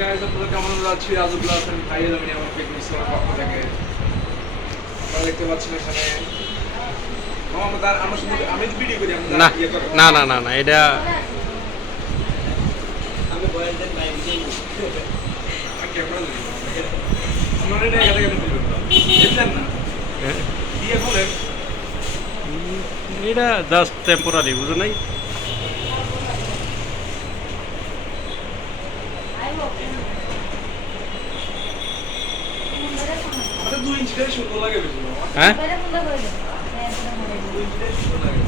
Guys, আপনারা কেমন আছি? রাজুল্লাহ হাসান ভাই আমি আমার ফেসবুক পক্ষ থেকে আপনারা দেখতে পাচ্ছেন এখানে মোহাম্মদ আর আমার সাথে আমি ভিডিও করি আমরা না ইয়ে করব না না না না এটা আমি বয়ান দেন ভাই বুঝেই নি। ক্যামেরা লই আমরা এটা এখানে কেন ভিডিও দেখলেন না দিয়ে বলেন এটা জাস্ট টেম্পোরারি বুঝো নাই আমাদের 2 ইঞ্চিটাই সুন্দর লাগে বেশি মামা হ্যাঁ 2 ইঞ্চিটাই সুন্দর লাগে